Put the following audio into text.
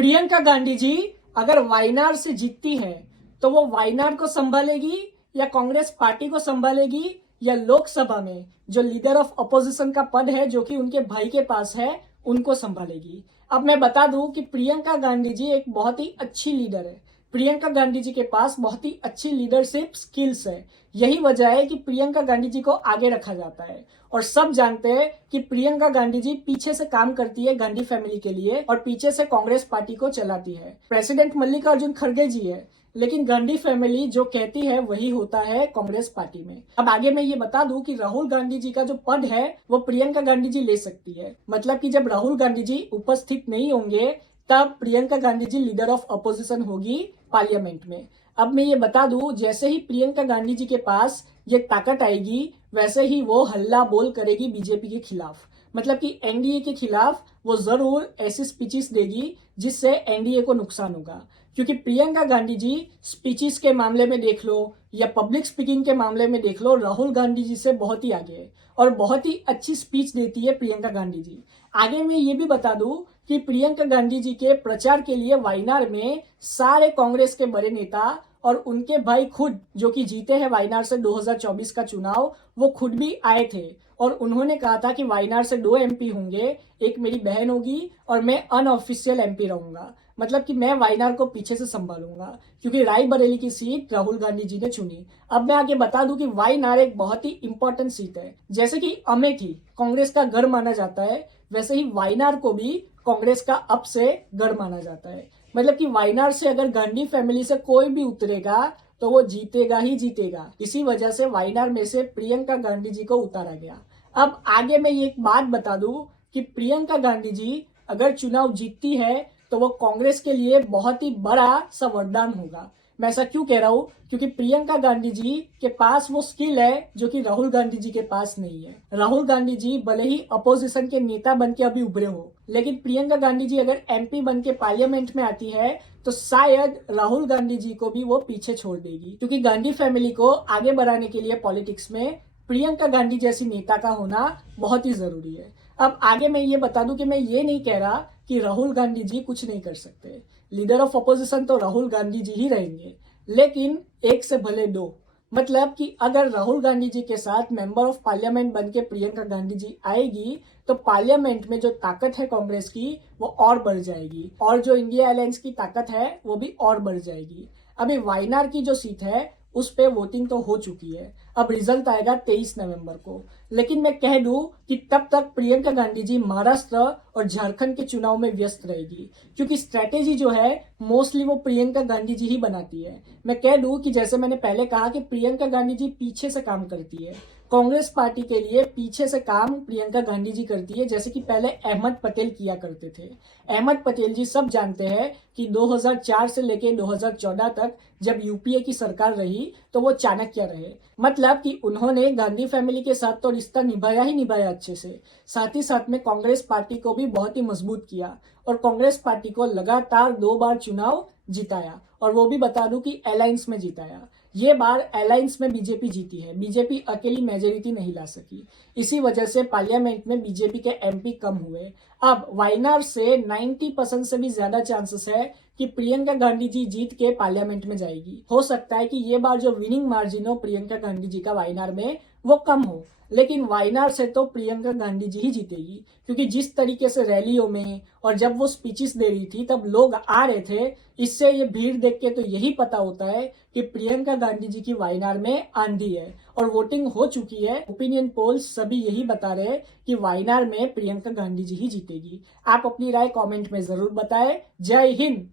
प्रियंका गांधी जी अगर वायनाड से जीतती है तो वो वायनाड को संभालेगी या कांग्रेस पार्टी को संभालेगी या लोकसभा में जो लीडर ऑफ अपोजिशन का पद है जो कि उनके भाई के पास है उनको संभालेगी। अब मैं बता दूं कि प्रियंका गांधी जी एक बहुत ही अच्छी लीडर है। प्रियंका गांधी जी के पास बहुत ही अच्छी लीडरशिप स्किल्स है। यही वजह है कि प्रियंका गांधी जी को आगे रखा जाता है और सब जानते हैं कि प्रियंका गांधी जी पीछे से काम करती है गांधी फैमिली के लिए और पीछे से कांग्रेस पार्टी को चलाती है। प्रेसिडेंट मल्लिकार्जुन खड़गे जी है, लेकिन गांधी फैमिली जो कहती है वही होता है कांग्रेस पार्टी में। अब आगे मैं ये बता दूं कि राहुल गांधी जी का जो पद है वो प्रियंका गांधी जी ले सकती है। मतलब कि जब राहुल गांधी जी उपस्थित नहीं होंगे तब Priyanka Gandhi ji leader of opposition होगी पार्लियामेंट में। अब मैं ये बता दूं, जैसे ही प्रियंका गांधी जी के पास ये ताकत आएगी वैसे ही वो हल्ला बोल करेगी बीजेपी के खिलाफ। मतलब कि एनडीए के खिलाफ वो जरूर ऐसी स्पीचेस देगी जिससे एनडीए को नुकसान होगा। क्योंकि प्रियंका गांधी जी स्पीचेस के मामले में देख लो या पब्लिक स्पीकिंग के मामले में देख लो, राहुल गांधी जी से बहुत ही आगे है और बहुत ही अच्छी स्पीच देती है प्रियंका गांधी जी। आगे मैं ये भी बता दूं कि प्रियंका गांधी जी के प्रचार के लिए वायनाड में सारे कांग्रेस के बड़े नेता और उनके भाई खुद जो कि जीते हैं वायनाड से 2024 का चुनाव, वो खुद भी आए थे और उन्होंने कहा था कि वायनाड से 2 एमपी होंगे, एक मेरी बहन होगी और मैं अनऑफिशियल एमपी रहूंगा। मतलब कि मैं वायनाड को पीछे से संभालूंगा क्योंकि रायबरेली की सीट राहुल गांधी जी ने चुनी। अब मैं आगे बता दूं कि वायनाड एक बहुत ही इंपॉर्टेंट सीट है। जैसे कि अमेठी कांग्रेस का गढ़ माना जाता है, वैसे ही वायनाड को भी कांग्रेस का अब से गढ़ माना जाता है। मतलब कि वायनाड से अगर गांधी फैमिली से कोई भी उतरेगा तो वो जीतेगा ही जीतेगा। इसी वजह से वायनाड में से प्रियंका गांधी जी को उतारा गया। अब आगे मैं ये एक बात बता दूं कि प्रियंका गांधी जी अगर चुनाव जीतती है तो वो कांग्रेस के लिए बहुत ही बड़ा सा वरदान होगा। मैं ऐसा क्यों कह रहा हूं? क्योंकि प्रियंका गांधी जी के पास वो स्किल है जो कि राहुल गांधी जी के पास नहीं है। राहुल गांधी जी भले ही अपोजिशन के नेता बन के अभी उभरे हो, लेकिन प्रियंका गांधी जी अगर एमपी बन के पार्लियामेंट में आती है तो शायद राहुल गांधी जी को भी वो पीछे छोड़ देगी। क्योंकि गांधी फैमिली को आगे बढ़ाने के लिए पॉलिटिक्स में प्रियंका गांधी जैसी नेता का होना बहुत ही जरूरी है। अब आगे मैं ये बता दूं कि मैं ये नहीं कह रहा कि राहुल गांधी जी कुछ नहीं कर सकते। लीडर ऑफ अपोजिशन तो राहुल गांधी जी ही रहेंगे, लेकिन एक से भले दो। मतलब कि अगर राहुल गांधी जी के साथ मेंबर ऑफ पार्लियामेंट बन के प्रियंका गांधी जी आएगी तो पार्लियामेंट में जो ताकत है कांग्रेस की वो और बढ़ जाएगी और जो इंडिया अलायंस की ताकत है वो भी और बढ़ जाएगी। अभी वायनाड की जो सीट है उस पे वोटिंग तो हो चुकी है, अब रिजल्ट आएगा 23 नवंबर को। लेकिन मैं कह दूं कि तब तक प्रियंका गांधी जी महाराष्ट्र और झारखंड के चुनाव में व्यस्त रहेगी क्योंकि स्ट्रेटेजी जो है मोस्टली वो प्रियंका गांधी जी ही बनाती है। मैं कह दूं कि जैसे मैंने पहले कहा कि प्रियंका गांधी जी पीछे से काम करती है, कांग्रेस पार्टी के लिए पीछे से काम प्रियंका गांधी जी करती है, जैसे कि पहले अहमद पटेल किया करते थे। अहमद पटेल जी सब जानते हैं कि 2004 से लेके 2014 तक जब यूपीए की सरकार रही तो वो चाणक्य रहे। मतलब कि उन्होंने गांधी फैमिली के साथ तो रिश्ता निभाया ही निभाया अच्छे से, साथ ही साथ में कांग्रेस पार्टी को भी बहुत ही मजबूत किया और कांग्रेस पार्टी को लगातार 2 बार चुनाव जिताया और वो भी बता दूं कि अलायंस में जिताया। ये बार अलायंस में बीजेपी जीती है, बीजेपी अकेली मेजोरिटी नहीं ला सकी। इसी वजह से पार्लियामेंट में बीजेपी के एमपी कम हुए। अब वायनाड से 90% से भी ज्यादा चांसेस है कि प्रियंका गांधी जी जीत के पार्लियामेंट में जाएगी। हो सकता है कि ये बार जो विनिंग मार्जिन हो प्रियंका गांधी जी का वायनाड में वो कम हो, लेकिन वायनाड से तो प्रियंका गांधी जी ही जीतेगी। क्योंकि जिस तरीके से रैलियों में और जब वो स्पीचेस दे रही थी तब लोग आ रहे थे, इससे ये भीड़ देख के तो यही पता होता है कि प्रियंका गांधी जी की वायनाड में आंधी है और वोटिंग हो चुकी है। ओपिनियन पोल्स सभी यही बता रहे हैं कि वायनाड में प्रियंका गांधी जी ही जीतेगी। आप अपनी राय कमेंट में जरूर बताएं। जय हिंद।